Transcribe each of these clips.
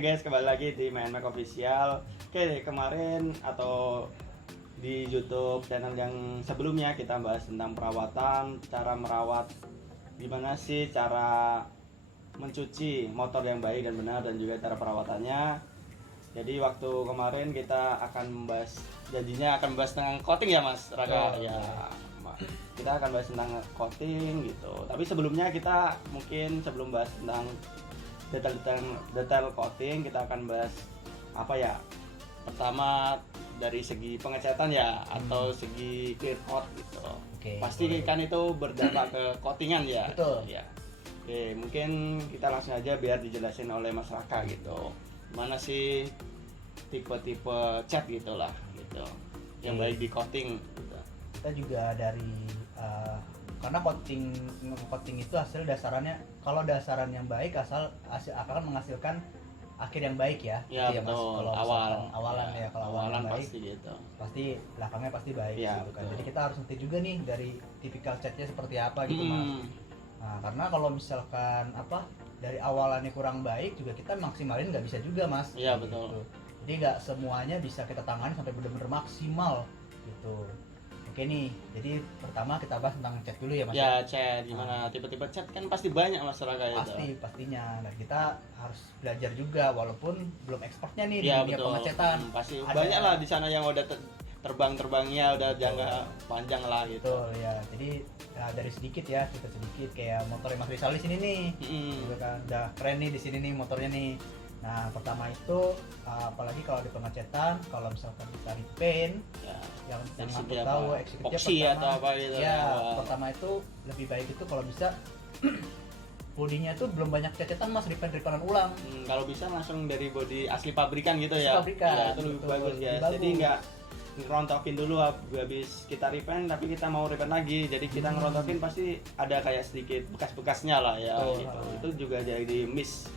Guys, kembali lagi di Main Mac Official. Oke, kemarin atau di YouTube channel yang sebelumnya kita bahas tentang perawatan, cara merawat, gimana sih cara mencuci motor yang baik dan benar, dan juga cara perawatannya. Jadi waktu kemarin kita akan membahas, janjinya akan membahas tentang coating ya Mas Raka. Ya, kita akan bahas tentang coating gitu. Tapi sebelumnya kita mungkin sebelum bahas tentang detail coating, kita akan bahas apa ya, pertama dari segi pengecatan ya, atau segi clear coat gitu. Pasti boleh. Kan itu berdampak ke coatingan ya. Betul ya. Oke, mungkin kita langsung aja biar dijelasin oleh Mas Raka gitu, mana sih tipe-tipe cat gitulah gitu yang baik di coating gitu. Kita juga dari karena coating itu hasil dasarannya, kalau dasaran yang baik akan menghasilkan akhir yang baik ya. Ya gitu betul. Mas. Kalau awalan ya, kalau awalan baik, pasti gitu. Pasti belakangnya pasti baik Ya, gitu kan. betul. Jadi kita harus ngerti juga nih dari tipikal catnya seperti apa gitu Mas. Nah, karena kalau misalkan dari awalannya kurang baik juga kita maksimalin nggak bisa juga Mas. Iya gitu. betul. Jadi nggak semuanya bisa kita tangani sampai benar-benar maksimal gitu. Oke nih, jadi pertama kita bahas tentang cat dulu ya Mas. Ya, cat gimana tipe-tipe cat kan pasti banyak masyarakat itu. Pastinya. Dan kita harus belajar juga walaupun belum ekspornya nih Ya, di dunia betul. pengecetan. Pasti Ada- banyak lah di sana yang udah terbangnya udah jangka panjang lah gitu. Betul ya. Jadi dari sedikit ya, kita sedikit kayak motor Mas Rizal di sini nih. Gitu kan. Udah keren nih di sini nih motornya nih. Nah, pertama itu apalagi kalau di pengecetan, kalau misalkan kita repaint Ya. yang Eksekusi aku apa? tahu eksekutifnya Epoxy pertama, atau apa gitu. ya Wah. pertama itu lebih baik itu kalau bisa bodinya tuh belum banyak cecetan Mas, repaint-repainan ulang. Kalau bisa langsung dari body asli pabrikan gitu Asli ya. pabrikan, Ya, itu lebih betul, bagus ya. lebih bagus. Jadi nggak ngerontokin dulu habis kita repaint tapi kita mau repaint lagi. Jadi kita ngerontokin pasti ada kayak sedikit bekas-bekasnya lah ya. Betul. Gitu. Itu juga jadi miss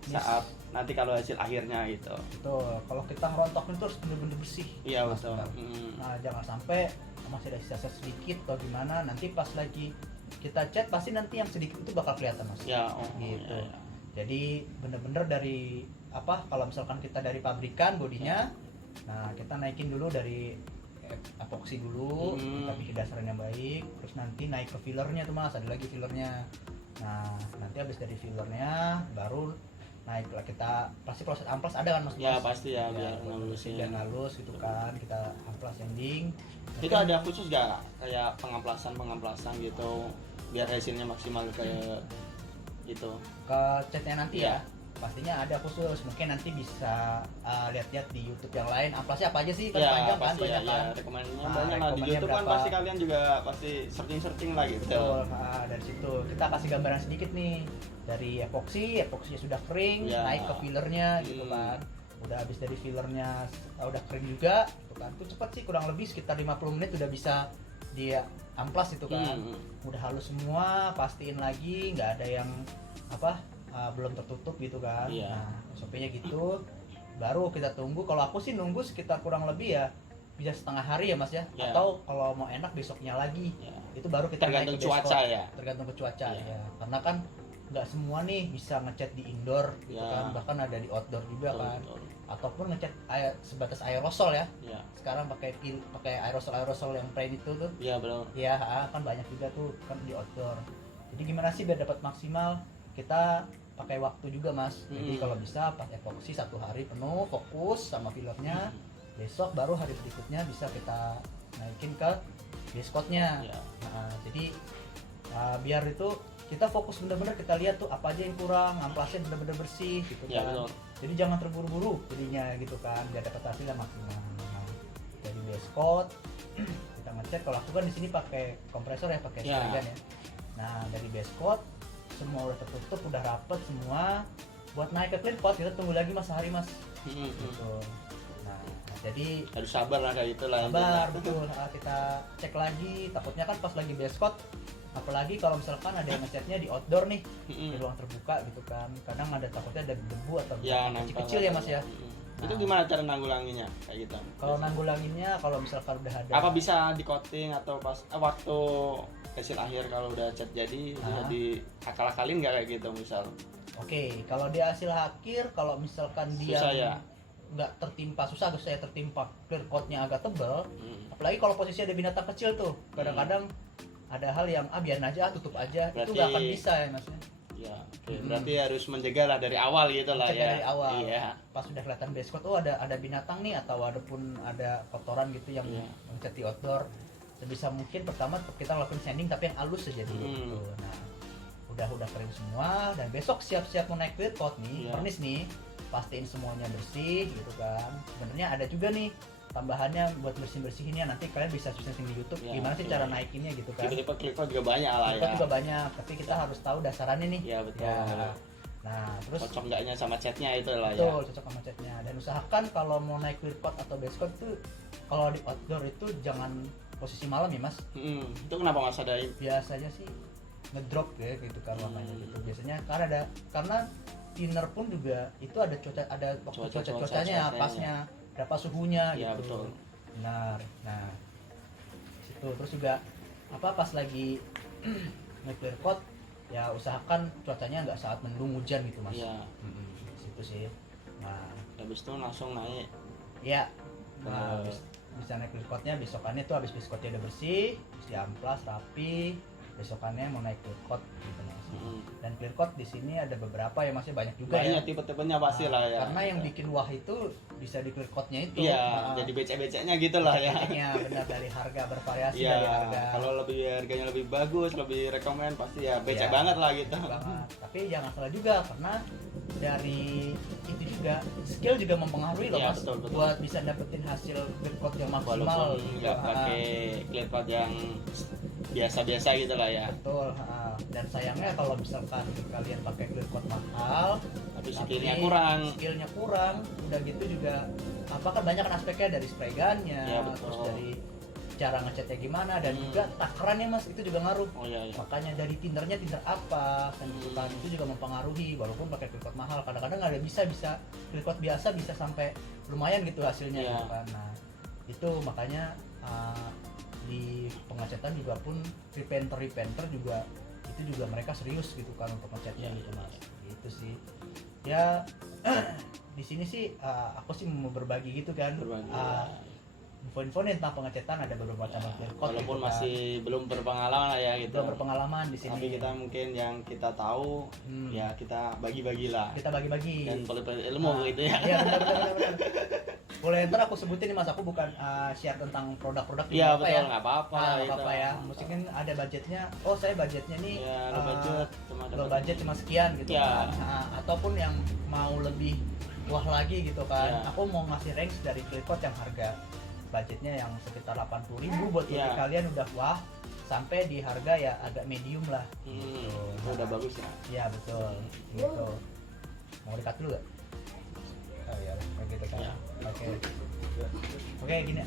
saat nanti kalau hasil akhirnya gitu. Betul. Kalau kita ngerontokin itu harus bener-bener bersih. Iya Mas, betul. benar. Nah, jangan sampai masih ada sisa sedikit atau gimana, nanti pas lagi kita cat pasti nanti yang sedikit itu bakal kelihatan Mas. Ya, gitu. ya. Jadi bener-bener dari kalau misalkan kita dari pabrikan bodinya, nah kita naikin dulu dari epoxy dulu, kita bikin dasaran yang baik, terus nanti naik ke fillernya tuh Mas, ada lagi fillernya. Nah, nanti habis dari fillernya baru naik lah, kita pasti proses amplas ada kan Mas? Ya pasti ya, biar biar halus gitu kan, kita amplas ending. Itu ada khusus gak kayak pengamplasan gitu biar hasilnya maksimal kayak gitu? Ke catnya nanti Iya. ya, pastinya ada khusus. Mungkin nanti bisa lihat-lihat di YouTube yang lain amplasnya apa aja sih, kan Ya panjang kan, pasti banyak ya, kan. rekomendasinya Nah, banyak lah di rekomennya YouTube kan, berapa? pasti kalian juga pasti searching lah gitu. Betul. Nah, dari situ kita kasih gambaran sedikit nih dari epoksinya sudah kering, Ya. naik ke fillernya gitu kan. Udah habis dari fillernya udah kering juga gitu kan. Itu cepat sih, kurang lebih sekitar 50 menit udah bisa dia amplas itu kan. Udah halus semua, pastiin lagi nggak ada yang belum tertutup gitu kan. Iya. Nah, SOP-nya gitu. Baru kita tunggu. Kalau aku sih nunggu sekitar kurang lebih ya bisa setengah hari ya Mas ya. Ya. Atau kalau mau enak besoknya lagi. Ya. Itu baru kita Tergantung naik ke cuaca base coat. ya. Tergantung ke cuaca Ya. ya. Karena kan nggak semua nih bisa ngecat di indoor gitu Ya. kan. Bahkan ada di outdoor juga Betul, kan. betul. Ataupun ngecat sebatas aerosol ya. Ya. Sekarang pakai aerosol yang plain itu tuh. Ya betul. Ya, kan banyak juga tuh kan di outdoor. Jadi gimana sih biar dapat maksimal? Kita pakai waktu juga Mas. Jadi kalau bisa pas epoksi 1 hari penuh fokus sama fillernya. Besok baru hari berikutnya bisa kita naikin ke base coat-nya. Ya. Nah, jadi biar itu kita fokus bener-bener, kita lihat tuh apa aja yang kurang, amplasnya bener-bener bersih gitu Ya, kan. betul. Jadi jangan terburu-buru jadinya gitu kan, biar dapat hasil yang maksimal. Nah, dari base coat kita ngecek. Kalau aku kan di sini pakai kompresor ya, pakai Ya. spray gun ya. Nah, dari base coat semua udah tertutup, udah rapet semua. Buat naik ke clean coat kita tunggu lagi Mas sehari Mas. Gitu. Nah, jadi Harus sabar lah kayak gitu lah. sabar betul. Kita cek lagi, takutnya kan pas lagi base coat, apalagi kalau misalkan ada yang ngecatnya di outdoor nih, di ruang terbuka gitu kan, kadang ada takutnya ada debu atau Ya, kecil-kecil ya Mas ya. Itu gimana cara nanggulanginya kayak gitu? Kalau nanggulanginnya, kalau misalkan udah ada Apa bisa di coating atau pas waktu hasil akhir kalau udah cat jadi bisa diakal-akalin nggak kayak gitu misal? Oke, kalau dia hasil akhir, kalau misalkan dia Susah ya. nggak tertimpa, susah saya tertimpa clear coat-nya agak tebal, Hmm. apalagi kalau posisi ada binatang kecil tuh, kadang-kadang ada hal yang biarin aja, tutup aja, itu Berarti- nggak akan bisa ya Mas. Ya, oke. Berarti harus mencegah lah dari awal gitu lah Mencegah ya. dari awal. Iya. Pas sudah kelihatan base coat, ada binatang nih atau ada kotoran gitu yang Iya. mencat di outdoor, sebisa mungkin pertama kita lakukan sanding tapi yang halus aja dulu. Hmm. Tuh. Nah, udah kering semua dan besok siap-siap mau naik clear coat nih, Iya. furnace nih, pastiin semuanya bersih gitu kan. Sebenarnya ada juga nih tambahannya buat bersihinnya, nanti kalian bisa searching di YouTube Ya, gimana sih betul. cara naikinnya gitu kan. Tipe-tipe klik juga banyak lah Clear ya. coat juga banyak, tapi kita harus tahu dasarannya nih. Iya, betul. Ya. Nah, terus Cocok enggaknya sama catnya itu lah ya. betul, cocok sama catnya. Dan usahakan kalau mau naik clear coat atau base coat tuh kalau di outdoor itu jangan posisi malam ya Mas. Itu kenapa Mas ada Biasanya sih ngedrop ya gitu kan warnanya gitu. Biasanya karena thinner pun juga itu ada waktu cuacanya cuacanya. pasnya, berapa suhunya Iya, gitu. betul. Benar. Nah, situ terus juga pas lagi naik clear coat ya usahakan cuacanya nggak saat mendung hujan gitu Mas. Iya. Situ sih. Nah, Habis itu langsung naik. ya, nah, Ke- bisa naik clear coatnya besokannya tuh habis coatnya udah bersih, terus diamplas rapi, besokannya mau naik clear coat gitu Mas. Dan clear coat di sini ada beberapa ya masih banyak juga Banyak ya. tipe-tipenya pasti lah ya. Karena yang bikin wah itu bisa di clear coatnya itu. Iya, jadi becek-beceknya gitu lah ya. Beceknya benar dari harga bervariasi Iya, dari harga. kalau harganya lebih bagus, lebih rekomend pasti ya becek Iya, banget lah gitu. becek banget. Tapi jangan salah juga karena dari itu juga skill juga mempengaruhi loh Iya, Mas betul. buat bisa dapetin hasil clear coat yang maksimal. Walaupun gitu. nggak Ah, pakai clear coat yang biasa-biasa gitu lah ya. betul. Dan sayangnya kalau misalkan kalian pakai clear coat mahal Tapi tapi skillnya kurang, udah gitu juga kan banyak kan aspeknya dari spray gunnya, Iya, betul. terus dari cara ngecatnya gimana dan juga takarannya Mas itu juga ngaruh. Oh iya, iya. Makanya dari tindernya tinder apa kan gitu kan, itu juga mempengaruhi. Walaupun pakai clear coat mahal kadang-kadang ada bisa clear coat biasa bisa sampai lumayan gitu hasilnya Iya. gitu kan. Nah itu makanya di pengecatan juga pun repainter juga itu juga mereka serius gitu kan untuk ngecatnya Iya, gitu iya. Mas. Gitu sih ya. Di sini sih aku sih mau berbagi gitu kan, Berbagi. info-info nih tentang pengecatan ada beberapa macam clear coat Walaupun gitu kan. masih belum berpengalaman lah ya gitu. Belum berpengalaman di sini. Tapi kita mungkin yang kita tahu ya kita bagi-bagi lah. Kita bagi-bagi Dan pelit-pelit ilmu gitu ya. Iya benar. Boleh ntar aku sebutin nih Mas, aku bukan share tentang produk-produk Iya apa betul, ya. nggak apa-apa. Nggak gitu. apa-apa ya. Mungkin ada budgetnya. Oh saya budgetnya nih Ya, ada budget cuma low budget cuma sekian gitu Ya. kan. Ataupun yang mau lebih wah lagi gitu kan. Ya. Aku mau ngasih range dari clear coat yang harga budgetnya yang sekitar 80.000 buat Ya. kalian udah wah, sampai di harga ya agak medium lah. Itu udah bagus ya. Iya betul. Gitu. Mau dikat dulu gak? Oh iya, kayak gitu kan. Ya. Oke, gini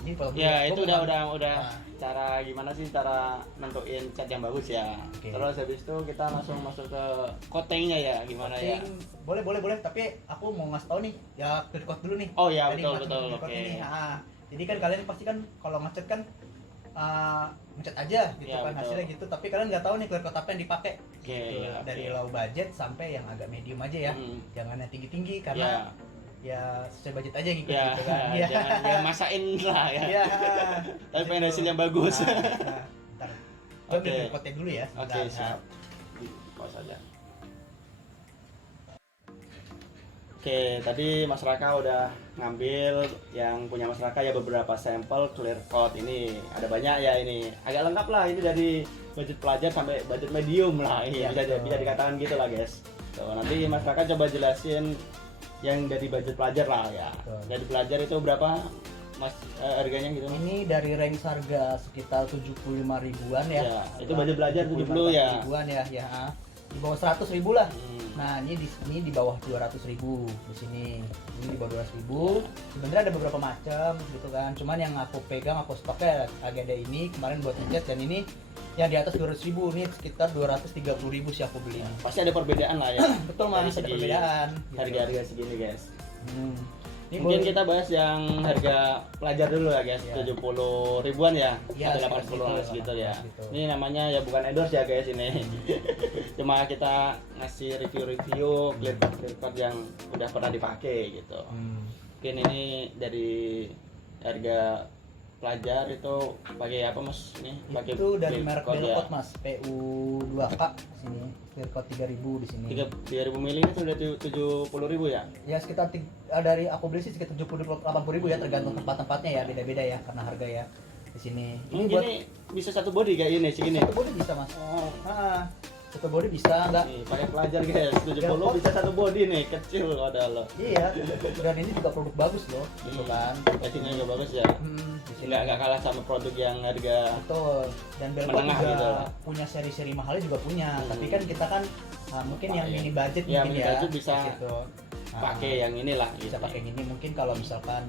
ini kalau Ya gua itu bukan- udah Nah. cara gimana sih cara nentuin cat yang bagus ya. Oke. Terus habis itu kita langsung masuk ke coatingnya ya gimana ya. Coating, boleh tapi aku mau ngasih tahu nih ya clear coat dulu nih. Oh iya Tadi betul macam betul clear coat oke. ini. Jadi kan kalian pasti kan kalau ngecat kan ngecat aja gitu Ya, kan betul. hasilnya gitu, tapi kalian nggak tahu nih clear coat apa yang dipakai. Oke, Gitu. ya, Dari oke. low budget sampai yang agak medium aja ya. Jangan yang tinggi-tinggi Ya, karena ya sesuai budget aja ngikut ya, gitu kan. Iya. jangan yang masain lah ya. Iya. Tapi pengen hasil yang bagus. Ntar. Gua Oke. ambil clear dulu ya. Oke sebentar. siap. Di pause aja. Oke, tadi Mas Raka udah ngambil yang punya Mas Raka ya beberapa sampel clear coat ini. Ada banyak ya ini. Agak lengkap lah ini dari budget pelajar sampai budget medium lah. Ini Iya, bisa betul. bisa dikatakan gitu lah, guys. Tuh, nanti Mas Raka coba jelasin yang dari budget pelajar lah ya. Betul. Dari pelajar itu berapa Mas harganya gitu? Ini dari range harga sekitar 75 ribuan ya. Ya, itu budget belajar 70 ya. Ribuan ya, di bawah 100 ribu lah. Hmm. Nah, ini di bawah 200 ribu di sini. Ini di bawah 200 ribu. Sebenarnya ada beberapa macam gitu kan. Cuman yang aku pegang, aku stoknya agak ada ini kemarin buat ngecat, dan ini yang di atas 200 ribu, ini sekitar 230 ribu sih aku beli. Pasti ada perbedaan lah ya. Betul Mas, Dari ada segi perbedaan. gitu. Harga-harga segini guys. Hmm. Ini Mungkin boleh- kita bahas yang harga pelajar dulu ya guys, Ya. 70 ribuan ya, Ya, atau 80 sekitar gitu ya. gitu. Ini namanya ya bukan endorse ya guys ini. Cuma kita ngasih review clear cut yang udah pernah dipakai gitu. Mungkin ini dari harga pelajar itu pakai apa mas? Ini pakai Itu dari clear merek cut ya. Belkot mas, PU2K sini, Belkot 3000 di sini. 3.000 mili ini sudah 70.000 ya. Ya sekitar dari aku beli sih sekitar 70-80 ribu ya, tergantung tempat-tempatnya ya, beda-beda ya karena harga ya di sini. Ini bisa satu body kayak ini segini. satu body bisa mas. Oh, Satu body bisa enggak? nih pakai pelajar guys, 70 bisa satu body nih, kecil ada lo. Iya. Dan ini juga produk bagus loh, gitu kan. Packagingnya juga bagus ya. Di sini. Nggak kalah sama produk yang harga Betul. Dan Belkot menengah juga gitu. punya seri-seri mahalnya juga punya. Tapi kan kita kan mungkin yang Pakai. mini budget Ya, mungkin mini ya. budget bisa gitu. pakai yang inilah. Bisa gitu. pakai yang ini mungkin kalau misalkan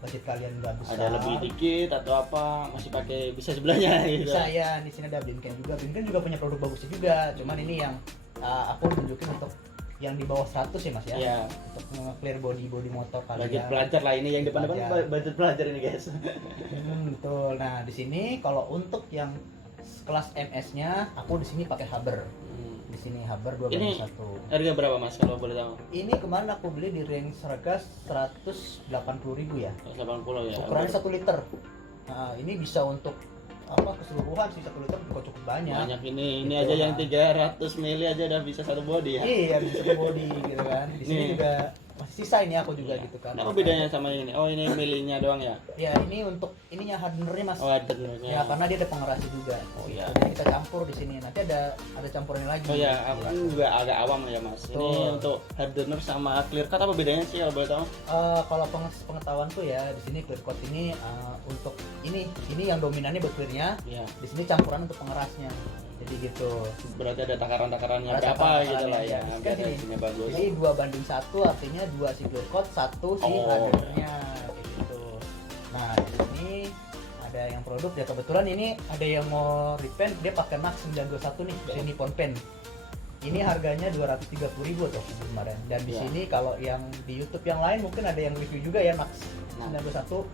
budget kalian nggak besar. Ada lebih dikit atau apa masih pakai bisa sebelahnya gitu. Bisa ya, di sini ada Blinken juga. Blinken juga punya produk bagusnya juga. Cuman ini yang aku tunjukin untuk yang di bawah 100 ya mas ya. Iya. Untuk nge-clear body motor kalian. Budget pelajar lah ini yang depan-depan Pelajar. budget pelajar ini guys. Betul. Nah di sini kalau untuk yang kelas MS-nya, aku di sini pakai Haber. Di sini Haber 2 banding 1. Harga berapa mas kalau boleh tahu? Ini kemarin aku beli di range harga 180.000 ya. 80 ya. Ukurannya 1 liter. Nah, ini bisa untuk keseluruhan sih 1 liter juga cukup banyak. Banyak ini Gitu, aja yang nah. 300 mili aja udah bisa satu body ya. Iya, bisa satu body gitu kan. Di sini Nih. juga masih sisa ini aku juga gitu kan. Apa bedanya sama ini? Oh ini milinya doang ya? Ya, ini untuk ininya hardenernya Mas. Oh ada benernya. Ya, karena dia ada pengerasnya juga. Oh, Gitu. iya. Jadi kita campur di sini. Nanti ada campurannya lagi. Oh ya, aku Gitu. kan juga agak awam ya mas. Ini Betul. untuk hardener sama clear cut apa bedanya sih kalau boleh tahu? Kalau pengetahuanku ya di sini clear coat ini untuk ini yang dominannya buat clearnya. Iya. Di sini campuran untuk pengerasnya. Jadi gitu. Berarti ada takaran-takarannya Ada berapa takaran-takarannya, gitu lah ya. kan Biar ini. hasilnya bagus. Jadi 2 banding 1 artinya 2 si clear coat, 1 si Oh. hardenernya kayak gitu. Nah, di sini ada yang produk ya kebetulan ini ada yang mau repaint dia pakai Max 921 nih, Ya. ini Nippon Pen. Ini harganya 230.000 tuh kemarin. Dan di Ya. sini kalau yang di YouTube yang lain mungkin ada yang review juga ya Max Nah. 921.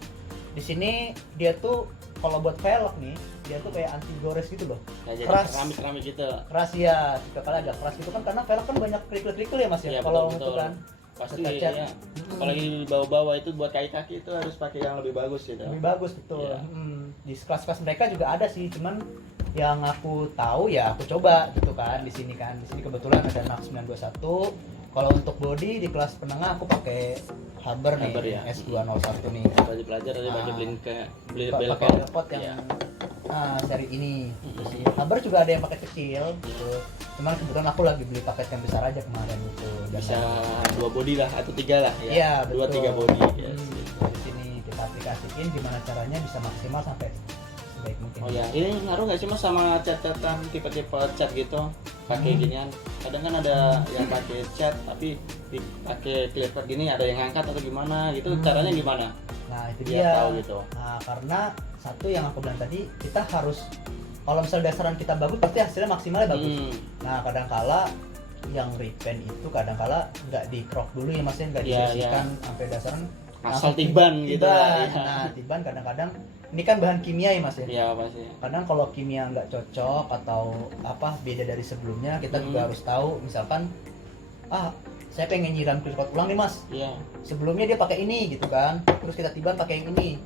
Di sini dia tuh kalau buat velg nih, dia tuh kayak anti gores gitu loh. Kayak jadi Keras. keramik gitu. Keras ya, jika kali agak keras gitu kan karena velg kan banyak kerikil-kerikil ya Mas ya. Iya, Kalau betul, itu betul. kan Pasti Kita cat. ya. Apalagi bawa-bawa itu buat kaki-kaki itu harus pakai yang lebih bagus gitu. lebih bagus betul. Iya. Di kelas-kelas mereka juga ada sih, cuman yang aku tahu ya aku coba gitu kan di sini kan. Di sini kebetulan ada Max 921. Kalau untuk body di kelas penengah aku pakai Haber nih, Haber ya. S201 nih. Baju pelajar ada pakai beli Pakai belkot. belkot yang Iya. seri ini. Terus sih. Haber juga ada yang pakai kecil gitu. Cuman kebetulan aku lagi beli paket yang besar aja kemarin gitu. Dan Bisa 2 body lah atau 3 lah ya. Iya, 2-3 betul. body. Yes, gitu. Di sini kita aplikasiin gimana caranya bisa maksimal sampai sebaik mungkin. Oh ya, ini ngaruh nggak sih mas sama cat-catan tipe-tipe cat gitu? Pakai ginian. Kadang kan ada yang pakai cat tapi dipakai clear cut gini ada yang ngangkat atau gimana gitu. Caranya gimana? Nah, itu Biar dia. tahu gitu. Nah, karena satu yang aku bilang tadi, kita harus kalau misalnya dasaran kita bagus pasti hasilnya maksimalnya bagus. Nah, kadangkala yang repaint itu kadangkala nggak di crop dulu ya Mas, nggak Iya, dibersihkan sampai dasaran Asal tiban gitu lah, ya. Nah, tiban kadang-kadang ini kan bahan kimia ya Mas ya. Iya pasti. Kadang kalau kimia nggak cocok atau beda dari sebelumnya, kita juga harus tahu misalkan saya pengen nyiram clear coat ulang nih Mas. Iya. Sebelumnya dia pakai ini gitu kan. Terus kita tiban pakai yang ini.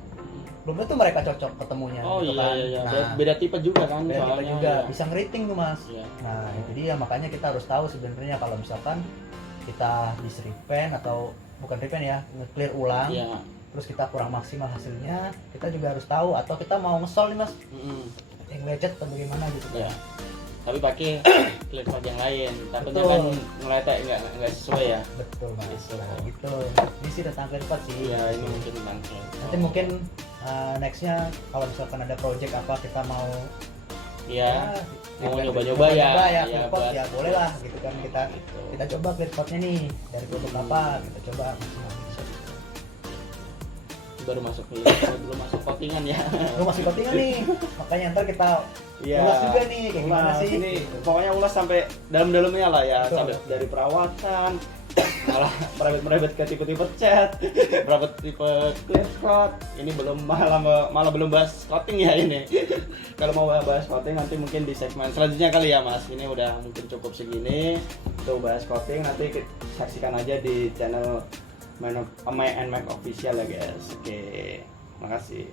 Belum tentu mereka cocok ketemunya Oh gitu iya kan. iya. Nah, Beda tipe juga kan beda tipe soalnya. juga Iya. bisa ngeriting tuh Mas. Iya. Nah, itu dia makanya kita harus tahu sebenarnya kalau misalkan kita habis repaint atau bukan repaint ya, nge-clear ulang. Iya. Terus kita kurang maksimal hasilnya, kita juga harus tahu atau kita mau ngesol nih Mas. Yang lecet atau bagaimana gitu kan. Iya. Tapi pakai clear coat yang lain. Takutnya Betul. kan ngeletek nggak sesuai ya. Betul Mas. Gitu. Nah, gitu. Ini sih tentang clear coat sih. Iya ini mungkin langsung. Nanti mungkin nextnya kalau misalkan ada project apa kita mau Iya. Mau repaint, nyoba-nyoba ya. ya Iya, clear coat buat- ya boleh lah gitu kan kita Gitu. coba clear coatnya nih dari produk apa kita coba maksimal bisa. baru masuk nih, belum masuk coatingan ya. Lu masih coatingan nih, makanya ntar kita Iya. ulas juga nih kayak gimana Ulas sih ini gitu. pokoknya ulas sampai dalam-dalamnya lah ya, Betul. sampai dari perawatan, malah merembet ke tipe-tipe cat, berapa tipe clear coat. Ini belum malah belum bahas coating ya ini. Kalau mau bahas coating nanti mungkin di segmen selanjutnya kali ya Mas. Ini udah mungkin cukup segini untuk bahas coating, nanti saksikan aja di channel My and Mac Official ya guys. Oke, makasih.